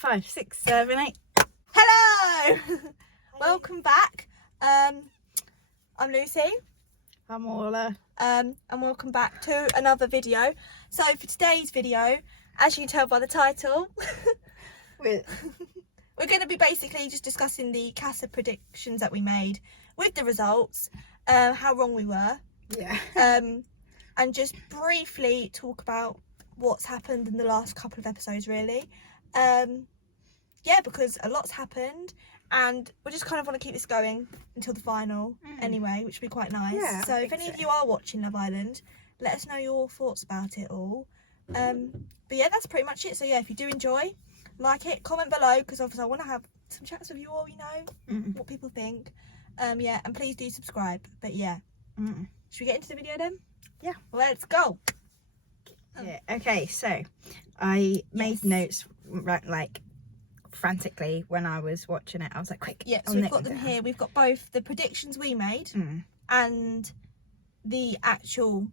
5, 6, 7, 8. Hello! Welcome back. I'm Lucy. I'm Orla. And welcome back to another video. So for today's video, as you can tell by the title, we're going to be basically just discussing the Casa predictions that we made with the results, how wrong we were. Yeah. And just briefly talk about what's happened in the last couple of episodes, really. Yeah, because a lot's happened, and we just kind of want to keep this going until the final anyway, which would be quite nice. Yeah, so if any of you are watching Love Island, let us know your thoughts about it all. But yeah, that's pretty much it. So yeah, if you do enjoy, like it, comment below, because obviously I want to have some chats with you all, you know, what people think. Yeah, and please do subscribe. But yeah, should we get into the video then? Yeah, let's go. Yeah. Okay, so I made notes like frantically when I was watching it. I was like, quick. Yeah, so we've got them here. We've got both the predictions we made and the actual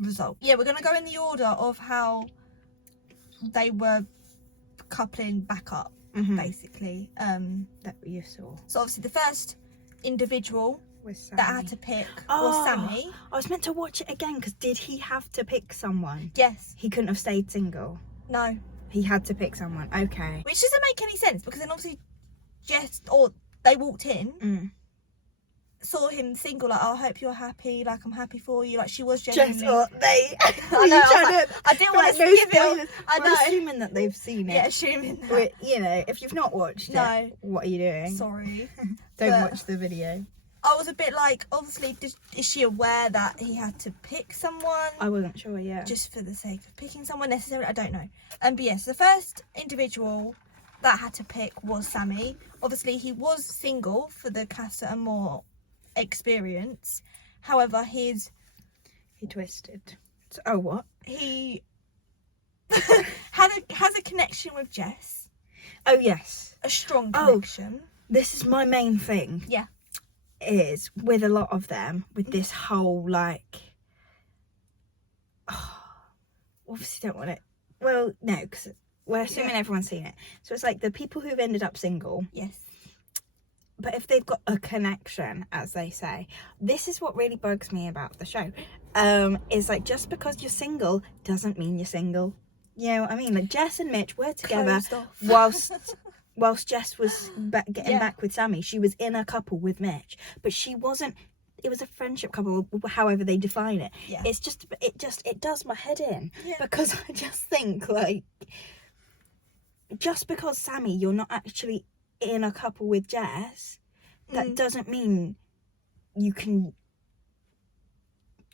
result. Yeah, we're going to go in the order of how they were coupling back up, basically. That you saw. So obviously the first individual that I had to pick was Sammy. I was meant to watch it again, because did he have to pick someone? Yes. He couldn't have stayed single. No. He had to pick someone. Okay. Which doesn't make any sense, because then obviously they walked in, saw him single, like, oh, I hope you're happy, like, I'm happy for you, like, she was genuinely... Just what they... I know, I didn't want to skip it. I know. We're assuming that they've seen it. Yeah, assuming that. You know, if you've not watched it, what are you doing? Sorry. Don't watch the video. I was a bit like, obviously, is she aware that he had to pick someone? I wasn't sure, yeah. Just for the sake of picking someone necessarily, I don't know. But yes, the first individual that I had to pick was Sammy. Obviously, he was single for the Casa Amor experience. However, he twisted. So, oh, what? He has a connection with Jess. Oh, yes. A strong connection. This is my main thing. Yeah. Is with a lot of them, with this whole, like, obviously don't want it. Well, no, because we're assuming everyone's seen it. So it's like the people who've ended up single. Yes. But if they've got a connection, as they say, this is what really bugs me about the show. Is like, just because you're single doesn't mean you're single. You know what I mean? Like, Jess and Mitch were together whilst Jess was getting back with Sammy. She was in a couple with Mitch, but she wasn't. It was a friendship couple, however they define it. Yeah. It does my head in, because I just think, like, just because Sammy, you're not actually in a couple with Jess, that doesn't mean you can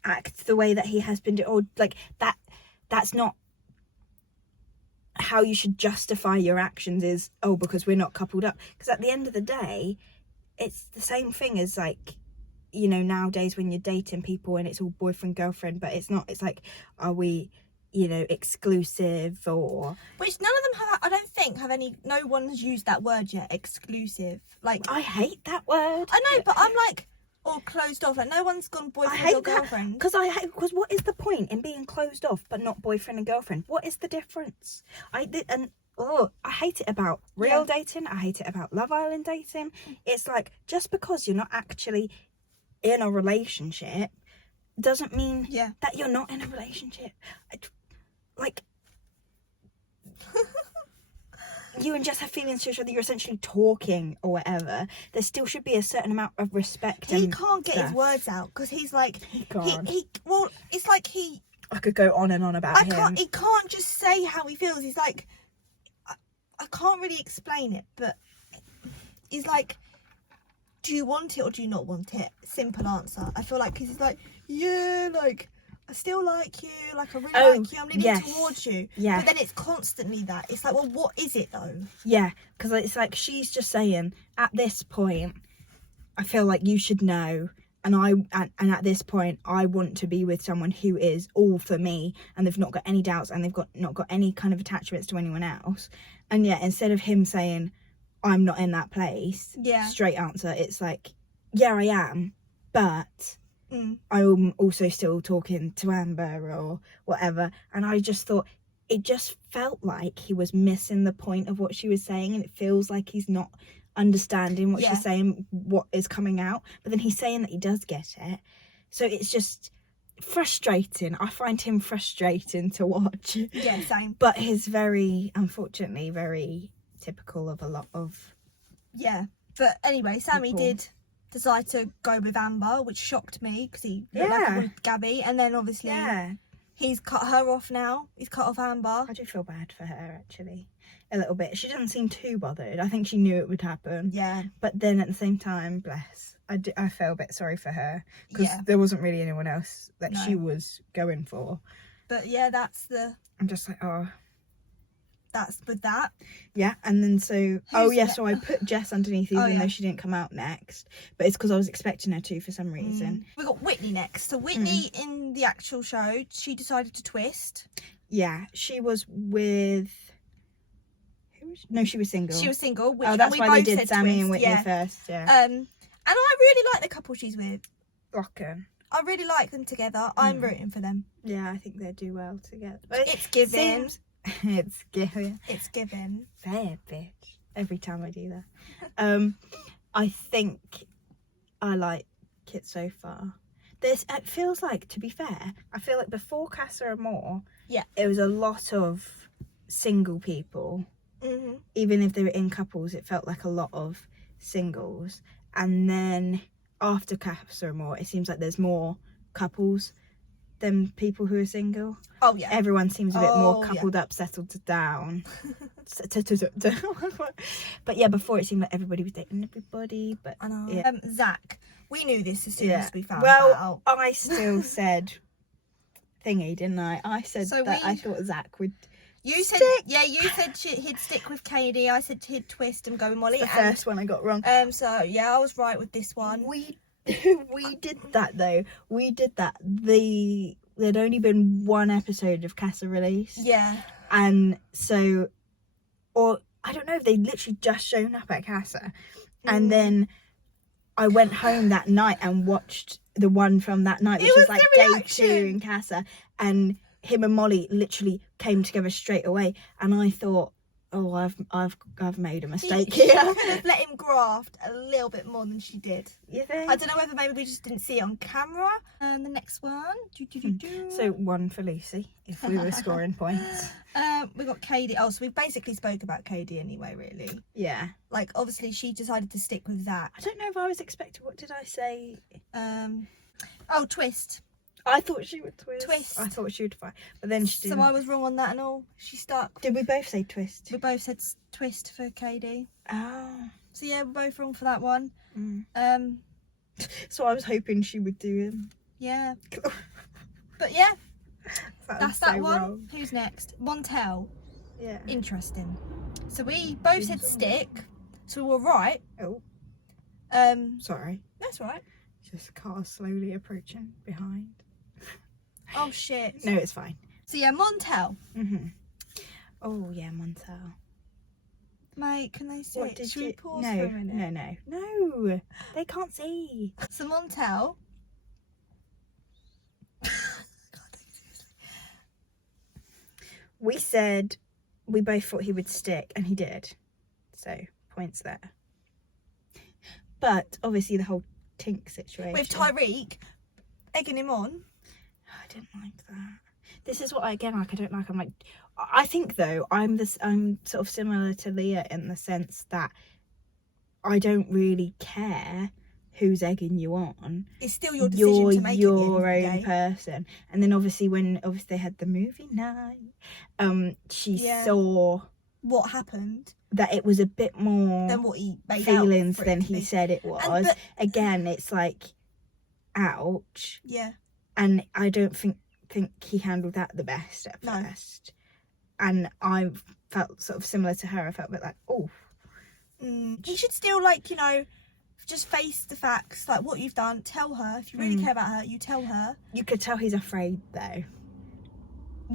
act the way that he has been doing, or like that. That's not how you should justify your actions, is, oh, because we're not coupled up. Because at the end of the day, it's the same thing as, like, you know, nowadays when you're dating people and it's all boyfriend girlfriend, but it's not. It's like, are we, you know, exclusive, or which none of them have, I don't think, have any. No one's used that word yet, exclusive. Like, I hate that word. I know, but I'm like, all closed off, like, no one's gone boyfriend or girlfriend. Because what is the point in being closed off but not boyfriend and girlfriend? What is the difference? I hate it about real dating. I hate it about Love Island dating. It's like, just because you're not actually in a relationship doesn't mean that you're not in a relationship. Like, you and Jess have feelings to each other, you're essentially talking or whatever. There still should be a certain amount of respect. He can't get his words out, because he's like, he can't. Well, it's like I could go on and on about him. He can't just say how he feels. He's like, I can't really explain it, but he's like, do you want it or do you not want it? Simple answer. I feel like, because he's like, yeah, like, I still like you, like, I really like you, I'm leaning towards you. Yeah. But then it's constantly that. It's like, well, what is it though? Yeah, because it's like, she's just saying, at this point, I feel like you should know, and at this point, I want to be with someone who is all for me, and they've not got any doubts, and they've not got any kind of attachments to anyone else. And yet, instead of him saying, I'm not in that place, straight answer, it's like, yeah, I am, but I'm also still talking to Amber or whatever. And I just thought, it just felt like he was missing the point of what she was saying, and it feels like he's not understanding what she's saying, what is coming out. But then he's saying that he does get it, so it's just frustrating. I find him frustrating to watch. Yeah, same. But he's unfortunately very typical of a lot of But anyway, Sammy people. did decide to go with Amber, which shocked me because he looked like he wanted Gabby, and then obviously he's cut her off now. He's cut off Amber. I do feel bad for her, actually, a little bit. She doesn't seem too bothered. I think she knew it would happen. Yeah. But then at the same time, bless, I feel a bit sorry for her, because there wasn't really anyone else that she was going for. But yeah, I'm just like, oh. That's with that. Yeah, and then so so I put Jess underneath, even though she didn't come out next, but it's because I was expecting her to for some reason. We got Whitney next. So Whitney in the actual show, she decided to twist. Yeah, she was with she was single. She was single. Oh, that's why they did Sammy and Whitney first. Yeah. And I really like the couple she's with. Rockin'. I really like them together. I'm rooting for them. Yeah, I think they do well together. It's giving. It's giving. It's giving. Fair bitch. Every time I do that. I think I like it so far. It feels like, to be fair, I feel like before Casa Amor, it was a lot of single people. Mm-hmm. Even if they were in couples, it felt like a lot of singles. And then after Casa Amor, it seems like there's more couples than people who are single. Oh yeah. Everyone seems a bit more coupled up, settled down. But yeah, before it seemed like everybody was dating everybody. But I know. Yeah. Zach, we knew this as soon as we found out. Well, I still said thingy, didn't I? I said that I thought Zach would. You said he'd stick with Katie. I said he'd twist and go with Molly. The first one I got wrong. So yeah, I was right with this one. We did that though. We did that. There'd only been one episode of Casa released. Yeah. And so, or I don't know if they'd literally just shown up at Casa. And then I went home that night and watched the one from that night, which was like day 2 in Casa. And him and Molly literally came together straight away. And I thought, oh, I've made a mistake here. She could have let him graft a little bit more than she did. You think? I don't know whether maybe we just didn't see it on camera. And the next one. So 1 for Lucy, if we were scoring points. We got Katie. Oh, so we basically spoke about Katie anyway, really. Yeah. Like, obviously, she decided to stick with Zach. I don't know if I was expecting. What did I say? Twist. I thought she would twist. Twist. I thought she would fight, but then she didn't. So I was wrong on that and all. She stuck. Did we both say twist? We both said twist for Katie. Oh. So yeah, we're both wrong for that one. So I was hoping she would do him. Yeah. But yeah, that's that one. Wrong. Who's next? Montel. Yeah. Interesting. So we both said stick. So we were right. Oh. Sorry. That's right. Just a car slowly approaching behind. Oh shit. No, it's fine. So yeah, Montel. Oh yeah, Montel. Mate, can they see? Should we pause no, for a minute? No. They can't see. So Montel. We said we both thought he would stick, and he did. So points there. But obviously the whole Tink situation with Tyreek egging him on. I didn't like that. This is what I don't like. I'm like, I think though I'm sort of similar to Leah in the sense that I don't really care who's egging you on. It's still your decision to make your own person. And then obviously when they had the movie night, she saw what happened, that it was a bit more than what he made feelings than he said it was. Again, it's like, ouch. Yeah. And I don't think he handled that the best at first. And I felt sort of similar to her. I felt a bit like, oh. He should still, like, just face the facts, like what you've done. Tell her. If you really care about her, you tell her. You could tell he's afraid, though.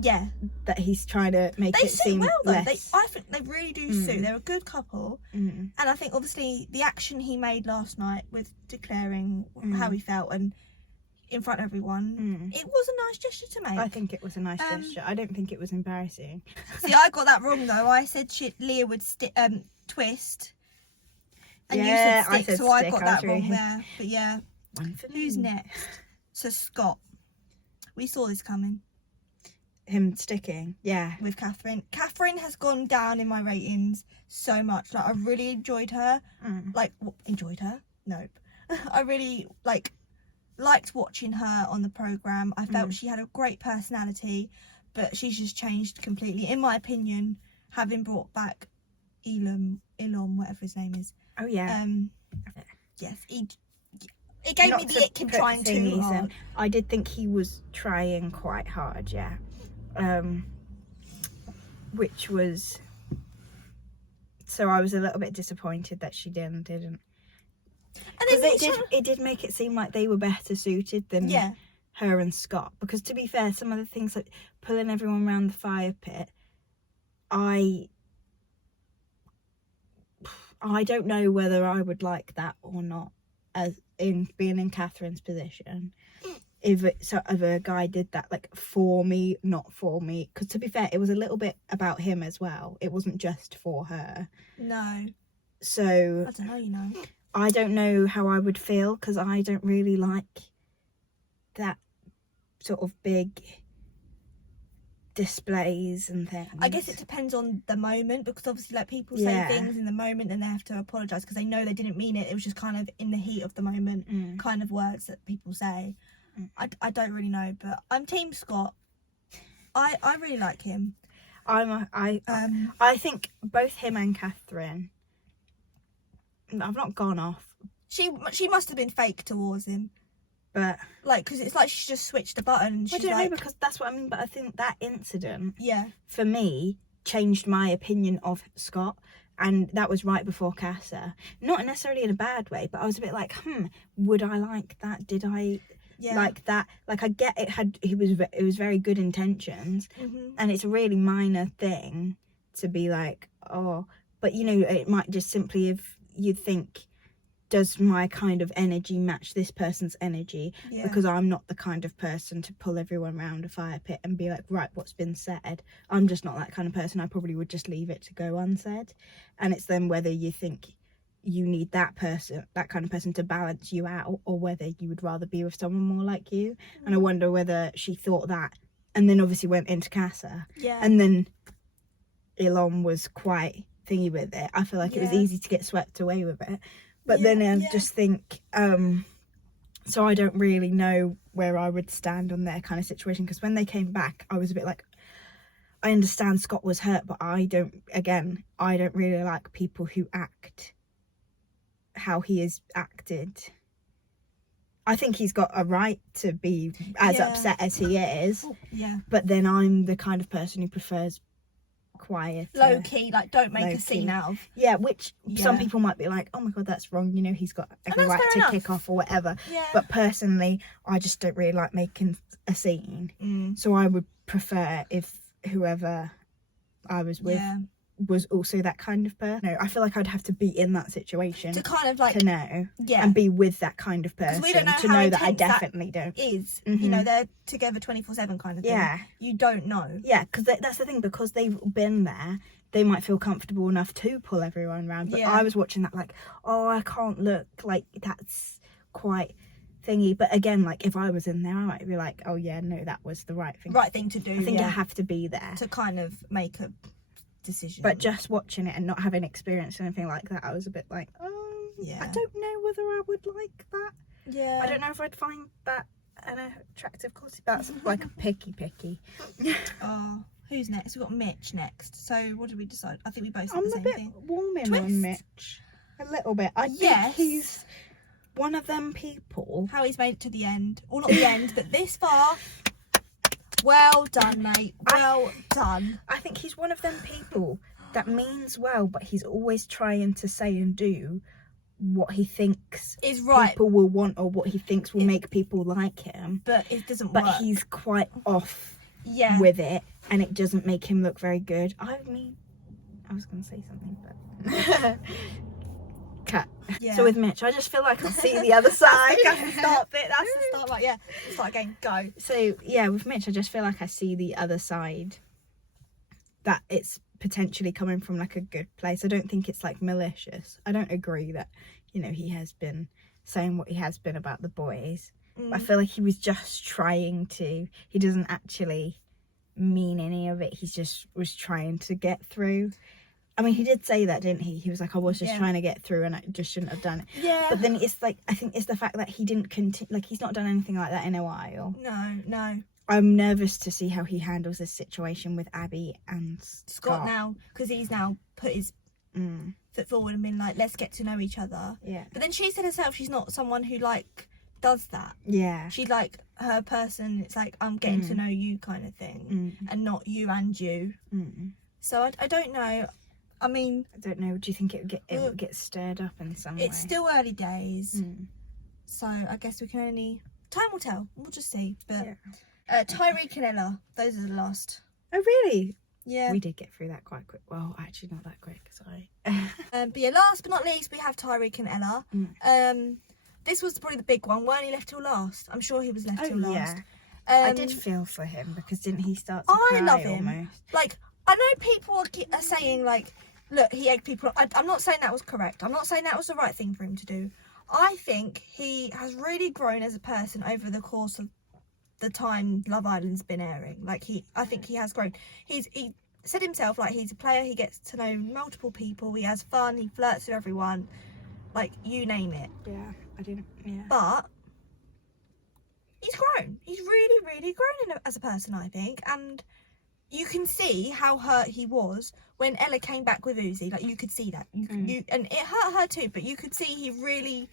Yeah. That he's trying to make it seem well, though. less. I think they really do suit. They're a good couple. And I think, obviously, the action he made last night with declaring how he felt, and in front of everyone, it was a nice gesture to make. I think it was a nice gesture. I don't think it was embarrassing. See, I got that wrong though. I said Leah would twist, and you said stick, so I got that wrong there. But yeah, one for who's me. next? So Scott, we saw this coming. Him sticking, yeah. With Catherine. Catherine has gone down in my ratings so much. Like, I really enjoyed her. Enjoyed her? Nope. I really liked watching her on the programme. I felt she had a great personality, but she's just changed completely, in my opinion, having brought back Elon, whatever his name is. Oh yeah. Yes, it gave me the ick him trying too hard. I did think he was trying quite hard, yeah. Which was, so I was a little bit disappointed that she didn't. And it did make it seem like they were better suited than her and Scott, because to be fair, some of the things like pulling everyone around the fire pit, I don't know whether I would like that or not, as in being in Catherine's position. If a guy did that, like, for me, not for me, because to be fair, it was a little bit about him as well. It wasn't just for her. No. So I don't know, you know. I don't know how I would feel, because I don't really like that sort of big displays and things. I guess it depends on the moment, because obviously, like, people say things in the moment and they have to apologise because they know they didn't mean it. It was just kind of in the heat of the moment kind of words that people say. I don't really know, but I'm Team Scott. I really like him. I think both him and Catherine, I've not gone off. She must have been fake towards him. But like, because it's like she just switched a button. And I don't know, because that's what I mean. But I think that incident, for me, changed my opinion of Scott, and that was right before Casa. Not necessarily in a bad way, but I was a bit like, would I like that? Did I like that? Like, I get it was very good intentions, and it's a really minor thing to be like, oh, but you know, it might just simply, if you think, does my kind of energy match this person's energy? Because I'm not the kind of person to pull everyone around a fire pit and be like, right, what's been said? I'm just not that kind of person. I probably would just leave it to go unsaid. And it's then whether you think you need that kind of person to balance you out, or whether you would rather be with someone more like you. And I wonder whether she thought that, and then obviously went into Casa. And then Elon was quite thingy with it. I feel like it was easy to get swept away with it. But then I just think, so I don't really know where I would stand on their kind of situation, because when they came back, I was a bit like, I understand Scott was hurt, but I don't really like people who act how he is acted. I think he's got a right to be as upset as he is. But then I'm the kind of person who prefers quiet, low key, like, don't make a scene out of. Which some people might be like, oh my god, that's wrong, you know, he's got every right to kick off or whatever. But personally, I just don't really like making a scene. So I would prefer if whoever I was with was also that kind of person. No, I feel like I'd have to be in that situation to kind of like to know and be with that kind of person, we don't know to know that I definitely don't. Is you know, they're together 24/7 kind of thing. You don't know. Because that's the thing, because they've been there, they might feel comfortable enough to pull everyone around. But I was watching that like, oh, I can't look, like, that's quite thingy. But again, like, if I was in there, I might be like, oh yeah, no, that was the right thing to do. I think you have to be there to kind of make a decision. But just watching it and not having experienced anything like that, I was a bit like, oh, I don't know whether I would like that. I don't know if I'd find that an attractive quality. That's like a picky. Oh, who's next? We've got Mitch next. So what did we decide? I think we both said I'm the same a bit thing. warming on Mitch a little bit. I think he's one of them people. How he's made it to the end, or not the end, but this far. Well done, mate. Well done. I think he's one of them people that means well, but he's always trying to say and do what he thinks is right. People will want, or what he thinks will make people like him. But it doesn't work. But he's quite off with it, and it doesn't make him look very good. I mean, I was going to say something, but cut. Yeah. So with Mitch, I just feel like I see the other side. That's the start bit. That's the start. Right, yeah. Start again. Go. So yeah, with Mitch, I just feel like I see the other side. That it's potentially coming from like a good place. I don't think it's like malicious. I don't agree that, you know, he has been saying what he has been about the boys. But I feel like he was just trying to. He doesn't actually mean any of it. He's just was trying to get through. I mean, he did say that, didn't he? He was like, I was just trying to get through and I just shouldn't have done it. Yeah. But then it's like, I think it's the fact that he didn't continue, like he's not done anything like that in a while. No. I'm nervous to see how he handles this situation with Abby and Scott now, because he's now put his foot forward and been like, let's get to know each other. Yeah. But then she said herself, she's not someone who like does that. Yeah. She's like her person. It's like, I'm getting to know you kind of thing, and not you and you. So I don't know. I mean, I don't know. Do you think it would get stirred up in some way? it's still early days, so I guess we can only time will tell. We'll just see. But Tyreek and Ella, those are the last. Oh really? Yeah. We did get through that quite quick. Well, actually not that quick. Sorry. But yeah, last but not least, we have Tyreek and Ella. This was probably the big one. Weren't he left till last? I'm sure he was left till last. I did feel for him because didn't he start to cry love him. almost? Like, I know people are saying like, look, he egged people. I'm not saying that was correct. I'm not saying that was the right thing for him to do. I think he has really grown as a person over the course of the time Love Island's been airing. Like I think he has grown. He said himself, like, he's a player. He gets to know multiple people. He has fun. He flirts with everyone. Like, you name it. Yeah, I didn't. Yeah. But he's grown. He's really, really grown as a person, I think. And you can see how hurt he was when Ella came back with Uzi. Like, you could see that. And it hurt her too, but you could see he really,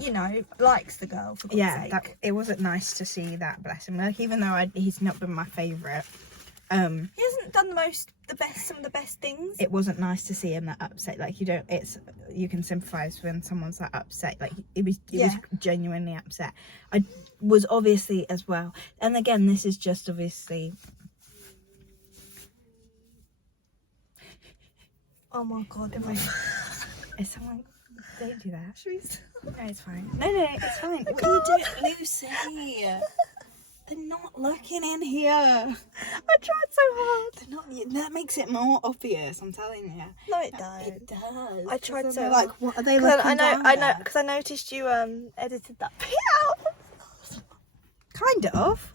you know, likes the girl, for God's sake. It wasn't nice to see that, bless him. Like, even though he's not been my favourite. He hasn't done some of the best things. It wasn't nice to see him that upset. Like, you can sympathise when someone's that upset. Like, it was genuinely upset. I was obviously as well. And again, this is just obviously. Oh my God. Is someone. Don't do that. Should we... No, it's fine. No, it's fine. What are you doing, Lucy? They're not looking in here. I tried so hard. They're not. That makes it more obvious. I'm telling you. No, it does. It does. I tried so hard. Like, what are they looking down I know, at? because I noticed you edited that bit out. Kind of.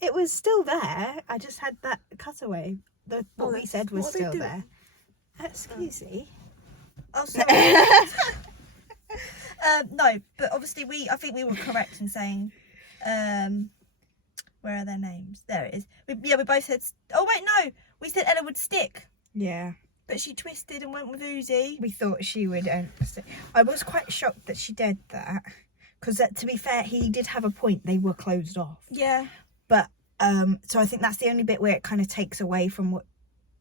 It was still there. I just had that cutaway. What we said was still there. Excuse me. Oh, sorry. No, but obviously I think we were correct in saying, where are their names? There it is. We both said, oh wait, no, we said Ella would stick. Yeah. But she twisted and went with Uzi. We thought she would stick. I was quite shocked that she did that. Because to be fair, he did have a point. They were closed off. Yeah. But, so I think that's the only bit where it kind of takes away from what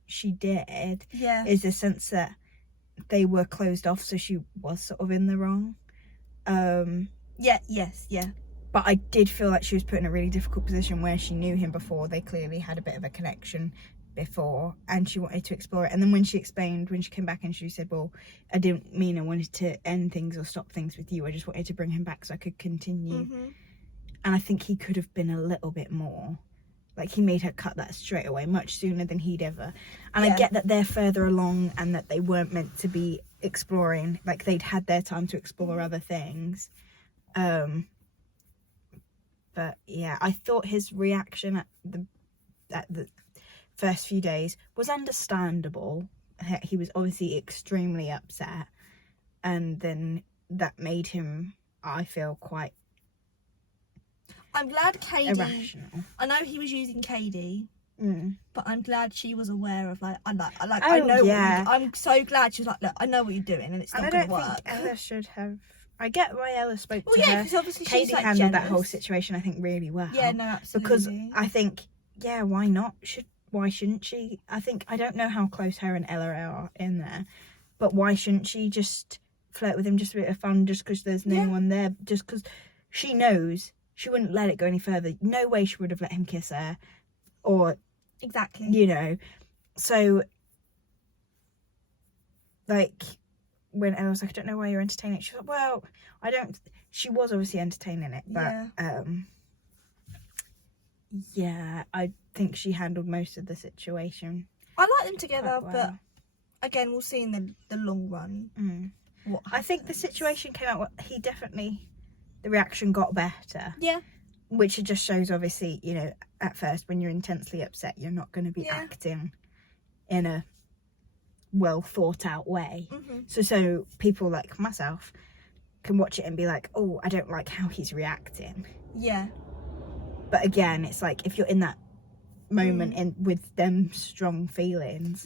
she did. Yeah. Is the sense that they were closed off, so she was sort of in the wrong. Yeah. But I did feel like she was put in a really difficult position where she knew him before. They clearly had a bit of a connection before, and she wanted to explore it. And then when she explained, when she came back and she said, well, I didn't mean I wanted to end things or stop things with you. I just wanted to bring him back so I could continue. And I think he could have been a little bit more. Like, he made her cut that straight away, much sooner than he'd ever. And I get that they're further along and that they weren't meant to be exploring. Like, they'd had their time to explore other things. But yeah, I thought his reaction at the first few days was understandable. He was obviously extremely upset, and then that made him, I feel, quite. I'm glad Katie. Irrational. I know he was using Katie, but I'm glad she was aware of I know. I'm so glad she was like, look, I know what you're doing, and it's not going to work. Think Ella should have. I get why Ella spoke to her. Well, yeah, because obviously Katie she's like handled jealous. that whole situation, I think, really well. Yeah, no, absolutely. Because I think, why not? Why shouldn't she? I don't know how close her and Ella are in there, but why shouldn't she just flirt with him, just a bit of fun, just because there's no one there, just because she knows she wouldn't let it go any further. No way she would have let him kiss her, or exactly. You know, so like. when I was like, I don't know why you're entertaining it. She was like, well, I don't. She was obviously entertaining it, but yeah, I think she handled most of the situation. I like them together, quite but well. again, we'll see in the long run. What I think the happens. situation came out. He definitely, the reaction got better. Yeah. Which it just shows, obviously, you know, at first when you're intensely upset, you're not going to be acting in a well thought out way. So people like myself can watch it and be like, oh, I don't like how he's reacting. Yeah. But again, it's like if you're in that moment and with them strong feelings,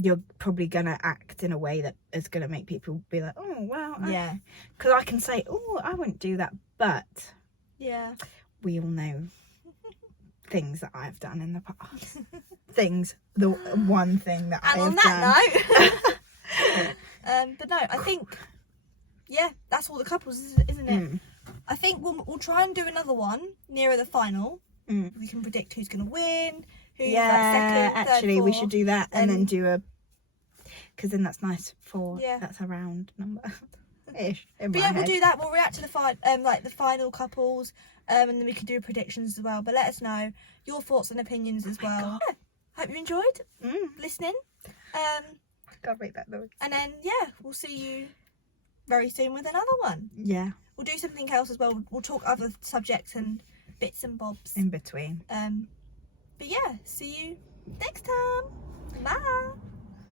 you're probably gonna act in a way that is gonna make people be like, oh well, because I can say, oh, I wouldn't do that, but we all know things that I've done in the past. The one thing that I have done. But no, I think that's all the couples, isn't it? I think we'll try and do another one nearer the final. We can predict who's going to win. Who's like second, actually, third, we should do that and then do a. Because then that's nice for that's a round number. Ish. But we'll do that. We'll react to the final couples, and then we can do predictions as well. But let us know your thoughts and opinions as well. Hope you enjoyed listening. Can't make that noise. And then we'll see you very soon with another one. Yeah. We'll do something else as well. We'll talk other subjects and bits and bobs in between. But see you next time. Bye.